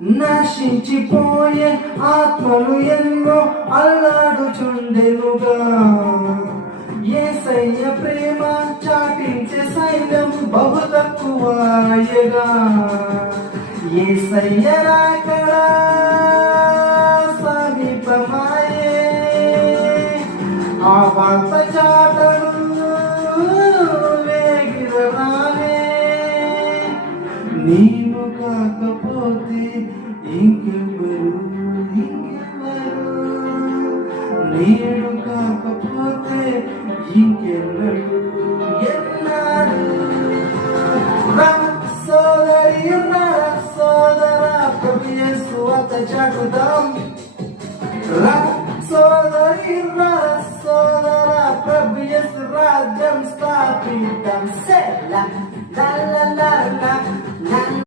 నశించిపోయే ఆత్మలు ఎన్నో అల్లాడుచుండెనుగా. యేసయ్య ప్రేమ చాటించే సైన్యం బహు తక్కువయగా. యేసయ్య రాకడా సమీపమాయే, ఆ వార్త చాటలు వేగిరరాలే. నీవు కాకపోతే ఇంకెవ్వరు, నేడు కాకపోతే ఇంకెన్నడు, ఎన్నాడు. రా సోదరి, రా సోదరా, ప్రభు యేసు వద్ద చాటుదాం. రా సోదరి, రా సోదరా, ప్రభు యేసు రాజ్యం స్థాపిద్దాం.